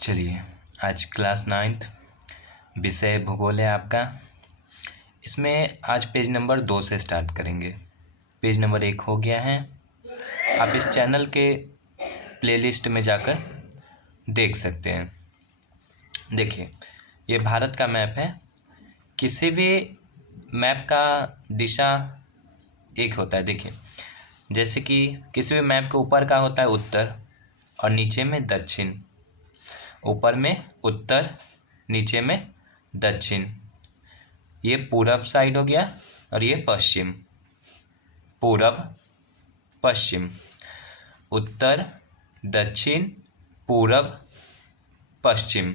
चलिए, आज class 9th विषय भूगोल है आपका। इसमें आज पेज नंबर 2 से स्टार्ट करेंगे। पेज नंबर 1 हो गया है। आप इस चैनल के प्लेलिस्ट में जाकर देख सकते हैं। देखिए, ये भारत का मैप है। किसी भी मैप का दिशा एक होता है। देखिए, जैसे कि किसी भी मैप के ऊपर का होता है उत्तर और नीचे में दक्षिण। ऊपर में उत्तर, नीचे में दक्षिण। ये पूरब साइड हो गया और ये पश्चिम। पूरब, पश्चिम, उत्तर, दक्षिण, पूरब, पश्चिम।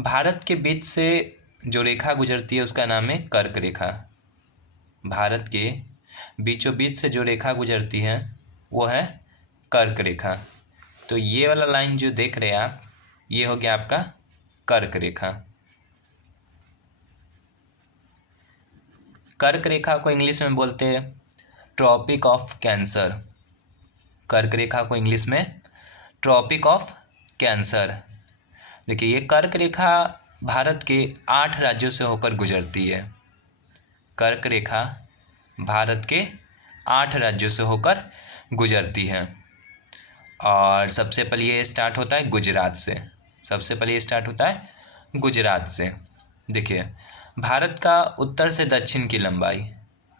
भारत के बीच से जो रेखा गुजरती है उसका नाम है कर्क रेखा। भारत के बीचों बीच से जो रेखा गुजरती है वो है कर्क रेखा। तो ये वाला लाइन जो देख रहे हैं आप, ये हो गया आपका कर्क रेखा। कर्क रेखा को इंग्लिश में बोलते हैं ट्रॉपिक ऑफ कैंसर। कर्क रेखा को इंग्लिश में ट्रॉपिक ऑफ कैंसर। देखिए, ये कर्क रेखा भारत के 8 राज्यों से होकर गुजरती है। कर्क रेखा भारत के 8 राज्यों से होकर गुजरती है और सबसे पहले ये स्टार्ट होता है गुजरात से। सबसे पहले ये स्टार्ट होता है गुजरात से। देखिए, भारत का उत्तर से दक्षिण की लंबाई,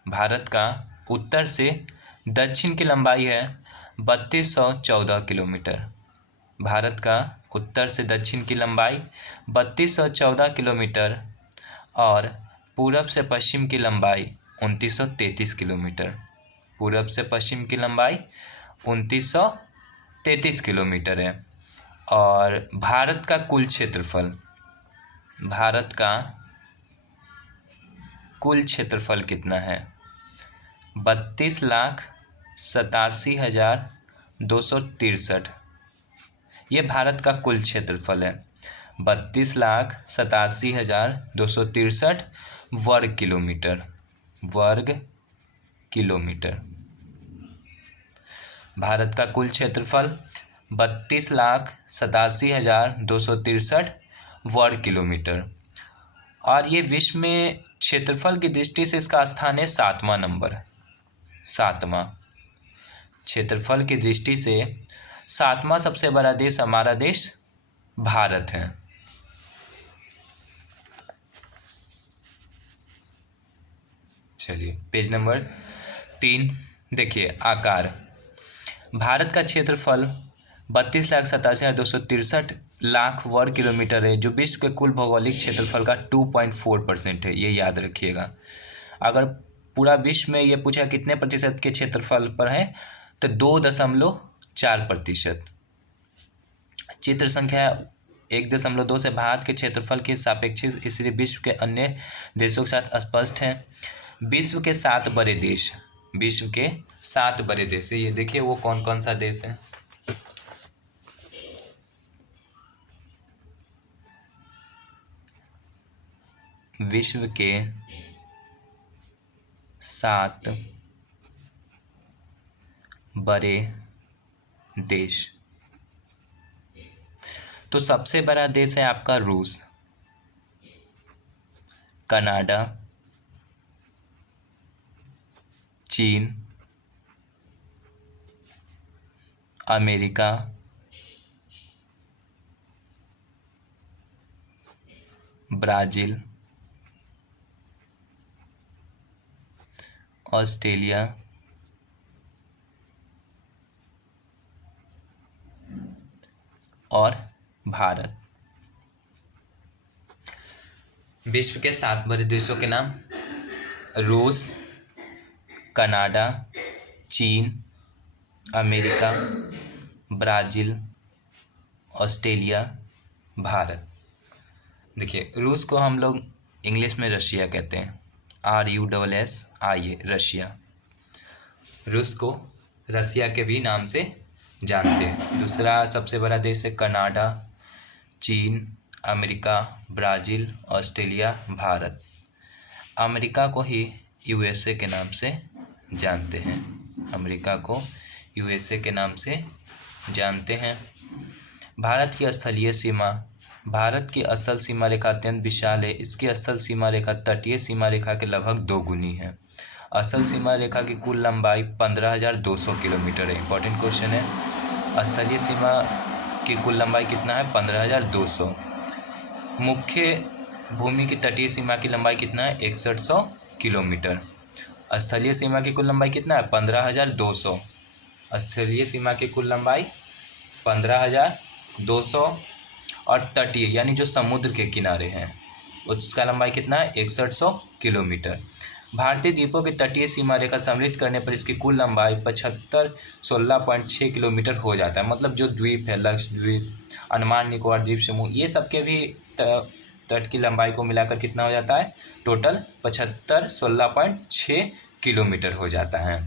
भारत का उत्तर से दक्षिण की लंबाई है 3214 किलोमीटर। भारत का उत्तर से दक्षिण की लंबाई 3214 किलोमीटर और पूरब से पश्चिम की लंबाई 2933 किलोमीटर। पूरब से पश्चिम की लंबाई 2933 किलोमीटर है। और भारत का कुल क्षेत्रफल, भारत का कुल क्षेत्रफल कितना है? 32,87,263। ये भारत का कुल क्षेत्रफल है। 32,87,263 वर्ग किलोमीटर। वर्ग किलोमीटर। भारत का कुल क्षेत्रफल 32,87,263 वर्ग किलोमीटर। और ये विश्व में क्षेत्रफल की दृष्टि से इसका स्थान है 7वां नंबर। 7वां क्षेत्रफल की दृष्टि से 7वां सबसे बड़ा देश हमारा देश भारत है। चलिए, पेज नंबर 3 देखिए, आकार। भारत का क्षेत्रफल 32,87,263 लाख वर्ग किलोमीटर है, जो विश्व के कुल भौगोलिक क्षेत्रफल का 2.4% है। ये याद रखिएगा। अगर पूरा विश्व में ये पूछा कितने प्रतिशत के क्षेत्रफल पर है तो 2.4%। चित्र संख्या 1.2 से भारत के क्षेत्रफल के सापेक्ष इसलिए विश्व के अन्य देशों के साथ स्पष्ट है। विश्व के 7 बड़े देश, विश्व के 7 बड़े देश है। ये देखिए वो कौन कौन सा देश है। विश्व के 7 बड़े देश। तो सबसे बड़ा देश है आपका रूस, कनाडा, चीन, अमेरिका, ब्राज़ील, ऑस्ट्रेलिया, और भारत। विश्व के 7 बड़े देशों के नाम: रूस, कनाडा, चीन, अमेरिका, ब्राज़ील, ऑस्ट्रेलिया, भारत। देखिए, रूस को हम लोग इंग्लिश में रशिया कहते हैं। RUSSIA, Russia. रूस को रसिया के भी नाम से जानते हैं। दूसरा सबसे बड़ा देश है कनाडा, चीन, America, Brazil, Australia, Bharat. America को ही USA के नाम से जानते हैं। अमेरिका को USA के नाम से जानते हैं। भारत की स्थलीय सीमा, भारत की स्थल सीमा रेखा अत्यंत विशाल है। इसकी स्थल सीमा रेखा तटीय सीमा रेखा के लगभग 2 गुनी है। असल सीमा रेखा की कुल लंबाई 15,200 किलोमीटर है। इंपॉर्टेंट क्वेश्चन है। स्थलीय सीमा की कुल लंबाई कितना है? 15,200। मुख्य भूमि की तटीय सीमा की लंबाई कितना है? 6100 किलोमीटर। स्थलीय सीमा की कुल लंबाई कितना है? 15,200। स्थलीय सीमा की कुल लंबाई 15,200 और तटीय यानी जो समुद्र के किनारे हैं उसका लंबाई कितना है? 6100 किलोमीटर। भारतीय द्वीपों की तटीय सीमा रेखा सम्मिलित करने पर इसकी कुल लंबाई 7516.6 किलोमीटर हो जाता है। मतलब जो द्वीप है, लक्षद्वीप, अंडमान निकोबार द्वीप समूह, ये सब के भी तट की लंबाई को मिलाकर कितना हो जाता है? टोटल 7516.6 किलोमीटर हो जाता है।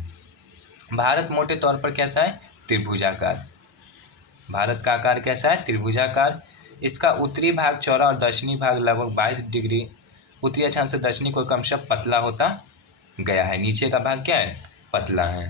भारत मोटे तौर पर कैसा है? त्रिभुजाकार। भारत का आकार कैसा है? त्रिभुजाकार। इसका उत्तरी भाग चौड़ा और दक्षिणी भाग लगभग 22 डिग्री उत्तरी अक्षांश से दक्षिणी कोण क्रमशः पतला होता गया है। नीचे का भाग क्या है? पतला है।